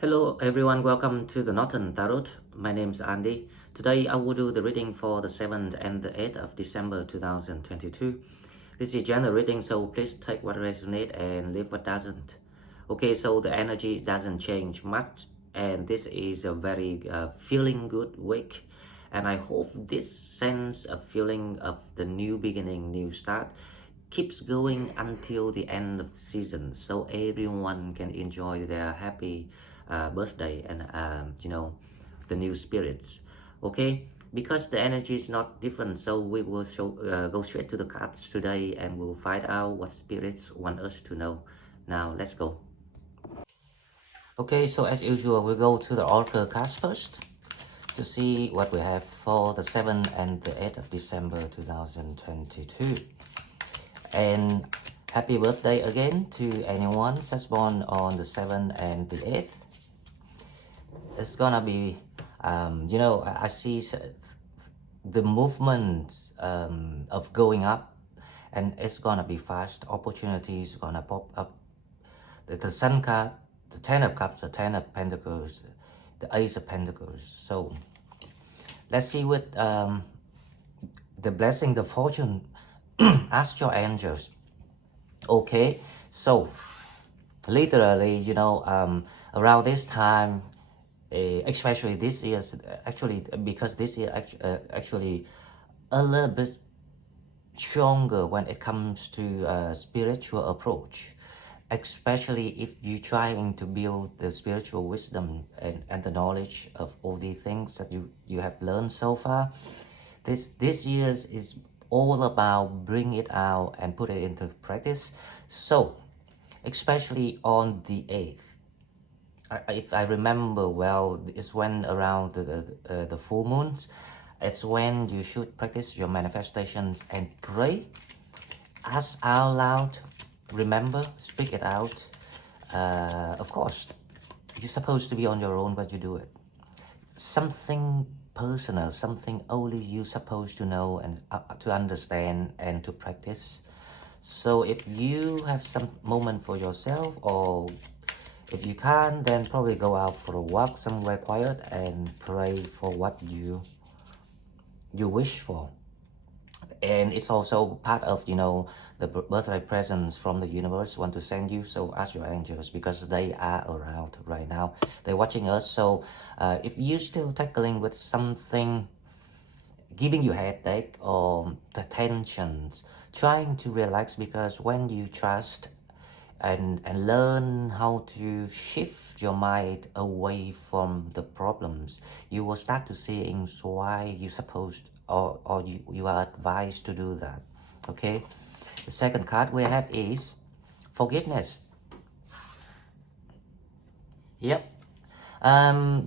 Hello everyone, welcome to the Northern Tarot. My name is Andy. Today I will do the reading for the 7th and the 8th of December 2022. This is general reading, so please take what resonates and leave what doesn't. Okay, so the energy doesn't change much, and this is a very feeling good week. And I hope this sense of feeling of the new beginning, new start keeps going until the end of the season, so everyone can enjoy their happy birthday and the new spirits. Okay, because the energy is not different, so we will go straight to the cards today and we'll find out what spirits want us to know. Now let's go. Okay, so as usual, we go to the oracle cards first to see what we have for the 7th and the 8th of December 2022. And happy birthday again to anyone that's born on the 7th and the 8th. It's gonna be, I see the movements of going up, and it's gonna be fast. Opportunities gonna pop up. The Sun card, the 10 of Cups, the 10 of Pentacles, the Ace of Pentacles. So let's see with the blessing, the fortune. Ask your angels. Okay, so literally, around this time, especially this year, actually because this year actually a little bit stronger when it comes to spiritual approach, especially if you're trying to build the spiritual wisdom and the knowledge of all the things that you have learned so far. This year is all about bring it out and put it into practice. So especially on the 8th, if I remember well, it's when around the full moons. It's when you should practice your manifestations and pray. Ask out loud. Remember, speak it out. Of course, you're supposed to be on your own, but you do it. Something personal, something only you're supposed to know and to understand and to practice. So if you have some moment for yourself, or if you can't, then probably go out for a walk somewhere quiet and pray for what you wish for. And it's also part of, the birthday presents from the universe want to send you. So ask your angels, because they are around right now. They're watching us. So if you're still tackling with something giving you headache or the tensions, trying to relax, because when you trust and learn how to shift your mind away from the problems, you will start to seeing why you supposed or you are advised to do that. Okay, the second card we have is forgiveness. Yep.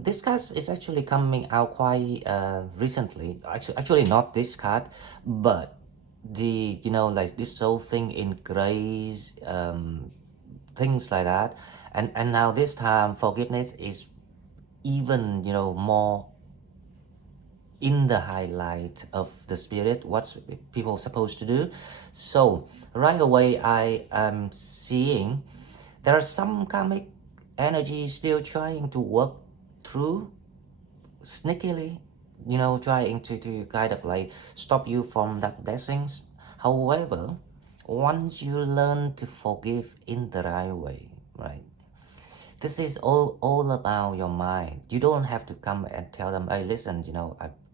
This card is actually coming out quite recently. Actually not this card, but the like this whole thing in grace, things like that. And now this time forgiveness is even more in the highlight of the spirit, what people are supposed to do. So right away I am seeing there are some karmic energy still trying to work through sneakily, trying to kind of like stop you from that blessings. However, once you learn to forgive in the right way, right, this is all about your mind. You don't have to come and tell them, hey, listen,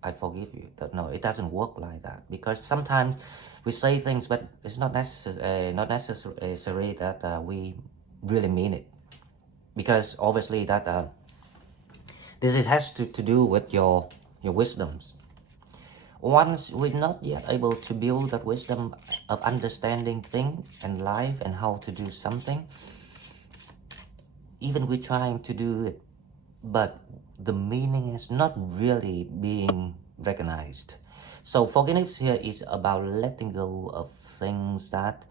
I forgive you. No, it doesn't work like that, because sometimes we say things, but it's not necessary that we really mean it, because obviously that has to do with your wisdoms. Once we're not yet able to build that wisdom of understanding things and life and how to do something, even we're trying to do it, but the meaning is not really being recognized. So forgiveness here is about letting go of things that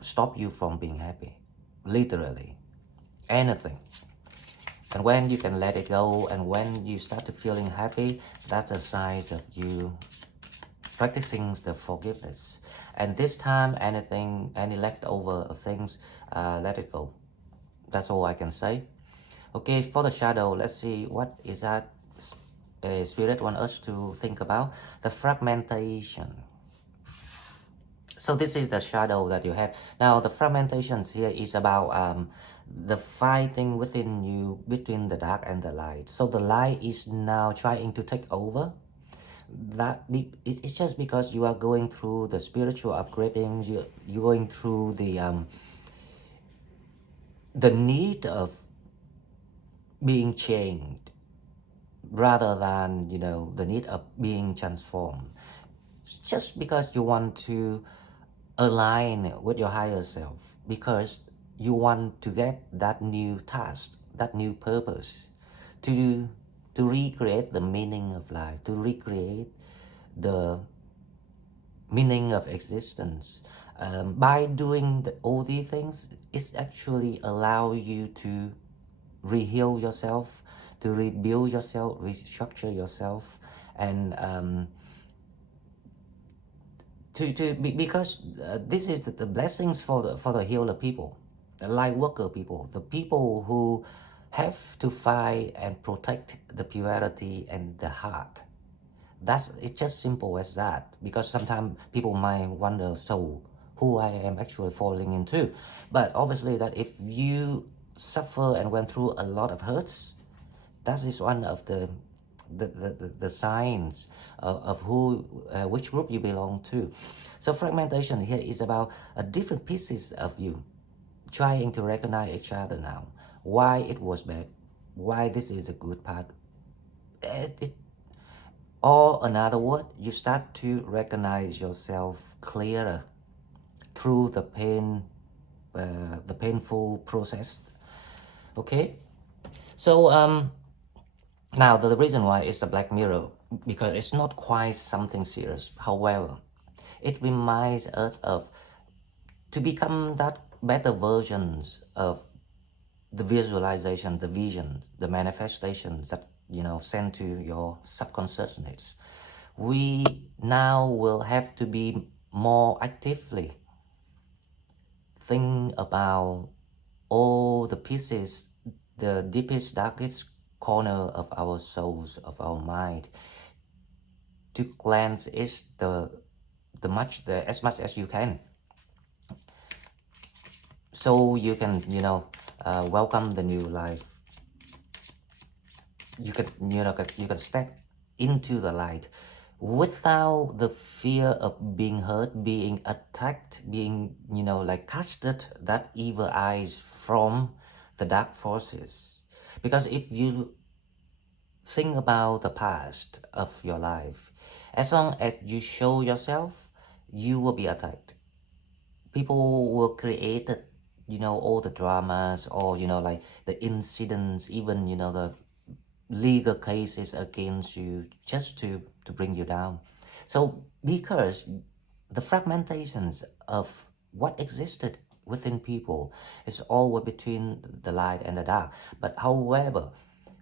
stop you from being happy, literally anything. And when you can let it go, and when you start to feeling happy, that's a sign of you practicing the forgiveness. And this time, any leftover things, let it go. That's all I can say. Okay, for the shadow, let's see what is that spirit want us to think about. The fragmentation. So this is the shadow that you have. Now the fragmentations here is about the fighting within you between the dark and the light. So the light is now trying to take over. It's just because you are going through the spiritual upgrading. You're going through the need of being changed rather than, you know, the need of being transformed. It's just because you want to align with your higher self, because you want to get that new task, that new purpose, to recreate the meaning of life, to recreate the meaning of existence. By doing all these things, it's actually allow you to re-heal yourself, to rebuild yourself, restructure yourself, and because this is the blessings for the healer people, the light worker people, the people who have to fight and protect the purity and the heart. It's just simple as that. Because sometimes people might wonder, so who I am actually falling into. But obviously that if you suffer and went through a lot of hurts, that is one of the signs of which group you belong to. So fragmentation here is about different pieces of you trying to recognize each other now. Why it was bad, why this is a good part. Or another word, you start to recognize yourself clearer through the painful process. Okay, so now the reason why it's the Black Mirror, because it's not quite something serious. However, it reminds us of to become that better versions of the visualization, the vision, the manifestations that, you know, sent to your subconsciousness. We now will have to be more actively think about all the pieces, the deepest, darkest corner of our souls, of our mind, to cleanse it as much as you can, so you can, you know, welcome the new life. You can, you know, you can step into the light without the fear of being hurt, being attacked, being, you know, like casted that evil eyes from the dark forces. Because if you think about the past of your life, as long as you show yourself, you will be attacked. People will create, you know, all the dramas, or, you know, like the incidents, even, you know, the legal cases against you, just to bring you down. So because the fragmentations of what existed within people is always between the light and the dark. But however,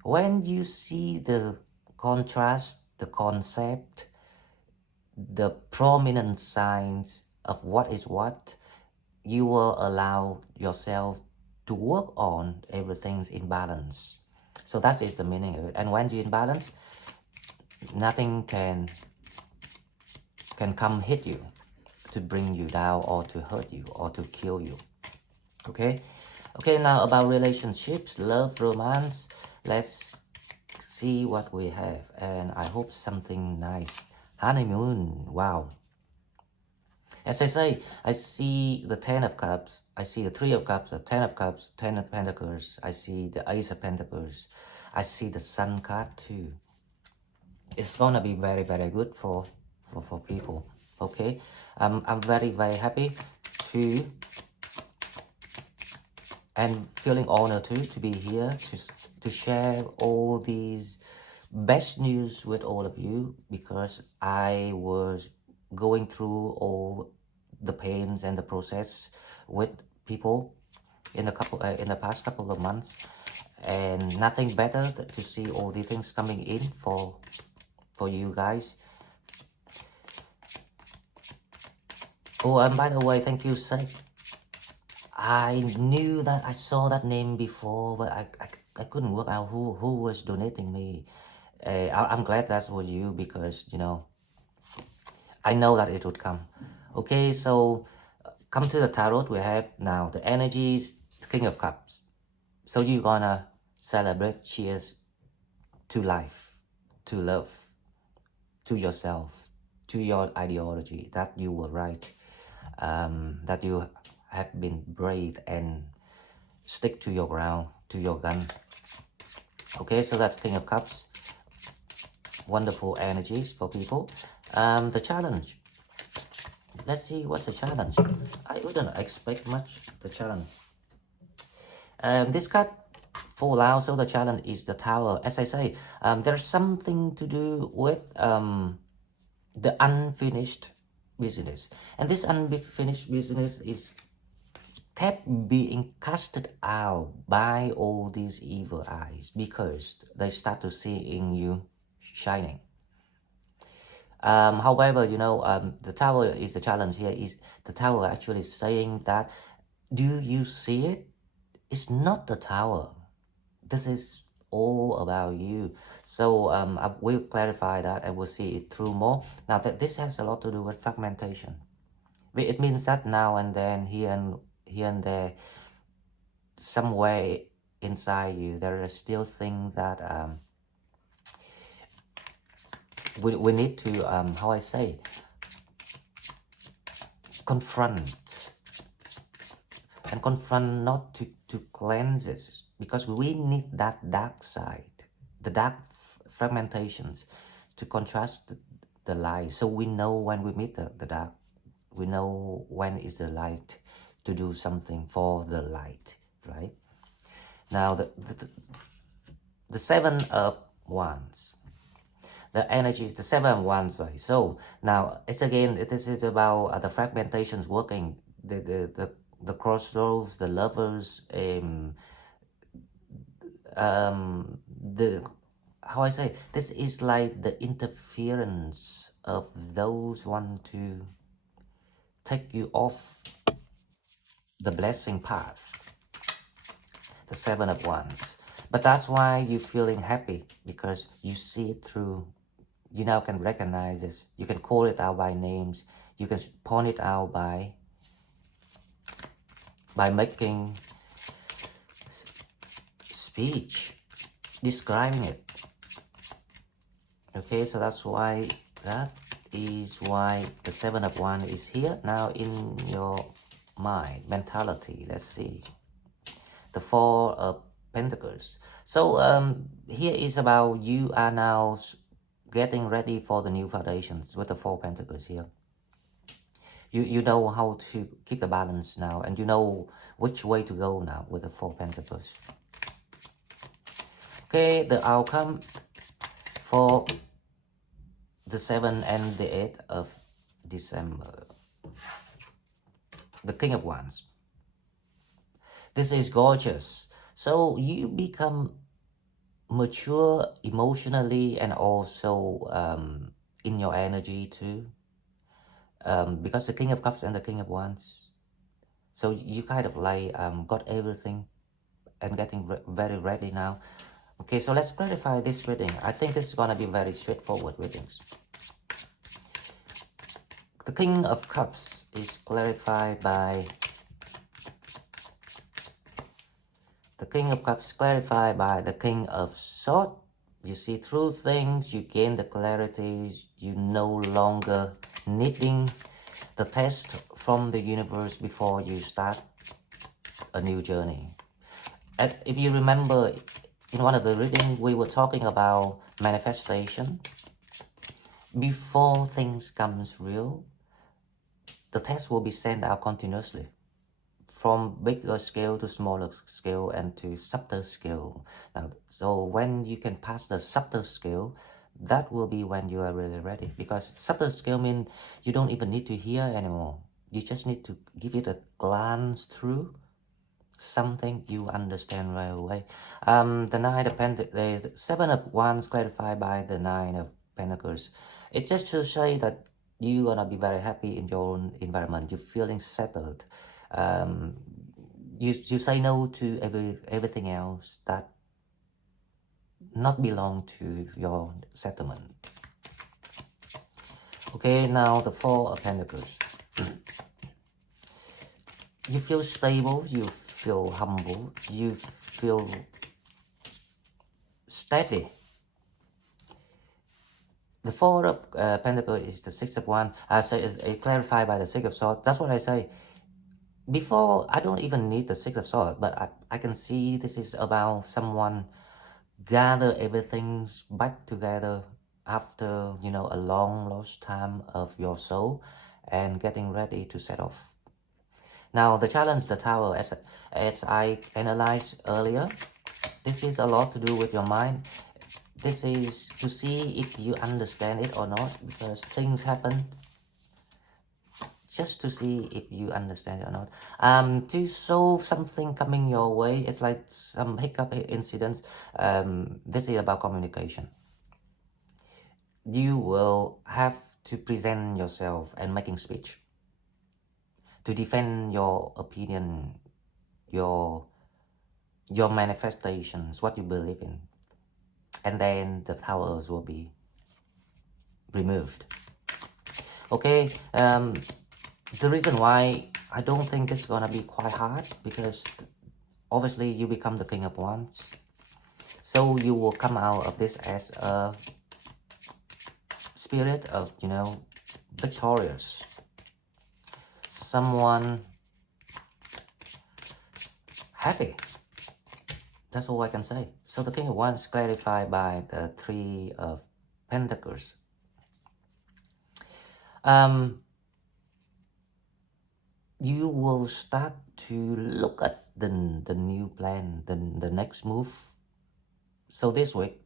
when you see the contrast, the concept, the prominent signs of what is what, you will allow yourself to work on everything's in balance. So that is the meaning of it. And when you're in balance, nothing can come hit you to bring you down, or to hurt you, or to kill you. Okay, now about relationships, love, romance. Let's see what we have, and I hope something nice. Honeymoon. Wow. As I say, I see the 10 of Cups, I see the 3 of Cups, the 10 of Cups, 10 of Pentacles, I see the Ace of Pentacles, I see the Sun card too. It's gonna be very, very good for people. Okay, I'm very, very happy to, and feeling honored too, to be here to share all these best news with all of you, because I was going through all the pains and the process with people in the past couple of months, and nothing better to see all the things coming in for you guys. Oh, and by the way, thank you, Seth. I knew that I saw that name before, but I couldn't work out who was donating me. I'm glad that was you, because you know I know that it would come. Okay, so come to the tarot. We have now the energies, the King of Cups. So you're gonna celebrate, cheers to life, to love, to yourself, to your ideology, that you were right, that you have been brave and stick to your ground, to your gun. Okay, so that's King of Cups. Wonderful energies for people. The challenge. Let's see what's the challenge. I wouldn't expect much, the challenge. This card fall out, so the challenge is the Tower. As I say, there's something to do with the unfinished business. And this unfinished business is kept being casted out by all these evil eyes, because they start to see in you shining. However, you know, the Tower is the challenge here. Is the Tower actually saying that, do you see it? It's not the Tower. This is all about you. So I will clarify that, and we'll see it through more. Now that this has a lot to do with fragmentation. It means that now and then, here and there, somewhere inside you, there are still things that we need to, how I say, confront. And confront, not to cleanse it, because we need that dark side, the dark fragmentations, to contrast the light. So we know when we meet the dark, we know when is the light to do something for the light, right? Now the Seven of Wands, the energy is the Seven of Wands, right? So now it's again, this is about the fragmentations working, the crossroads, the lovers, the, how I say, this is like the interference of those want to take you off the blessing path, the Seven of Wands. But that's why you're feeling happy, because you see it through. You now can recognize this. You can call it out by names. You can point it out by making speech, describing it. Okay, so that is why the Seven of Wands is here now in your mind, mentality. Let's see. The Four of Pentacles. So here is about you are now getting ready for the new foundations with the Four Pentacles here. You know how to keep the balance now, and you know which way to go now with the Four Pentacles. Okay, the outcome for the 7 and the 8 of December. The King of Wands. This is gorgeous. So you become mature emotionally, and also in your energy too. Because the King of Cups and the King of Wands, so you kind of like got everything and getting very ready now. Okay, so let's clarify this reading. I think this is gonna be very straightforward readings. The King of Cups is clarified by the King of Cups, clarified by the King of Swords. You see through things, you gain the clarity, you no longer needing the test from the universe before you start a new journey. And if you remember, in one of the readings, we were talking about manifestation. Before things comes real, the test will be sent out continuously, from bigger scale to smaller scale and to subtle scale. Now, so when you can pass the subtle scale, that will be when you are really ready, because subtle scale means you don't even need to hear anymore. You just need to give it a glance through something, you understand right away. The Nine of Pentacles, the Seven of Wands clarified by the Nine of Pentacles. It's just to say that you're gonna be very happy in your own environment. You're feeling settled. you say no to everything else that not belong to your settlement. Okay, now the Four of Pentacles. You feel stable, you feel humble, you feel steady. The Four of Pentacles is the Six of Wands. I say it's clarified by the Six of Swords. That's what I say. Before, I don't even need the Six of Swords, but I can see this is about someone gather everything back together after, you know, a long lost time of your soul and getting ready to set off. Now, the challenge, the Tower, as I analyzed earlier, this is a lot to do with your mind. This is to see if you understand it or not, because things happen just to see if you understand it or not. To solve something coming your way, it's like some hiccup incidents. This is about communication. You will have to present yourself and making speech to defend your opinion, your manifestations, what you believe in, and then the towers will be removed. Okay, the reason why I don't think it's gonna be quite hard, because obviously you become the King of Wands, so you will come out of this as a spirit of, you know, victorious, someone happy. That's all I can say. So the King of Wands clarified by the Three of Pentacles. You will start to look at the new plan, the next move. So this week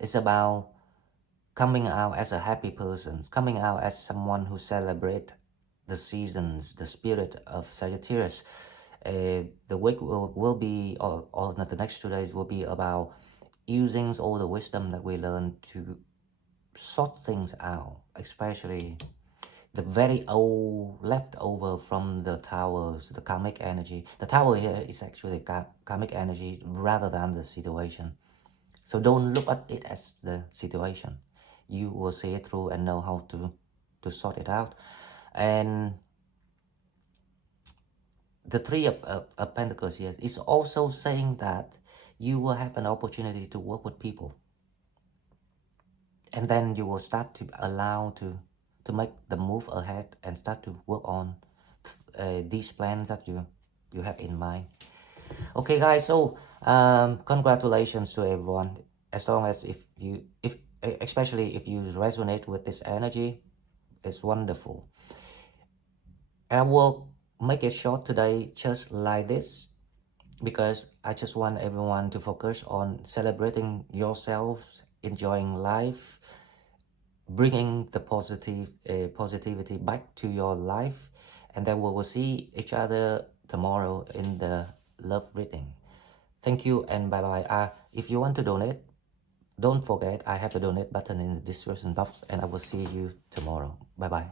is about coming out as a happy person, coming out as someone who celebrates the seasons, the spirit of Sagittarius. The week will be, or the next 2 days will be about using all the wisdom that we learn to sort things out, especially the very old leftover from the towers, the karmic energy. The tower here is actually karmic energy rather than the situation. So don't look at it as the situation. You will see it through and know how to sort it out. And the Three of Pentacles here is also saying that you will have an opportunity to work with people. And then you will start to allow to make the move ahead and start to work on these plans that you have in mind. Okay, guys, so congratulations to everyone. As long as especially if you resonate with this energy, it's wonderful. I will make it short today, just like this, because I just want everyone to focus on celebrating yourselves, enjoying life, bringing the positivity back to your life, and then we will see each other tomorrow in the love reading. Thank you and bye bye. If you want to donate, don't forget I have the donate button in the description box, and I will see you tomorrow. Bye bye.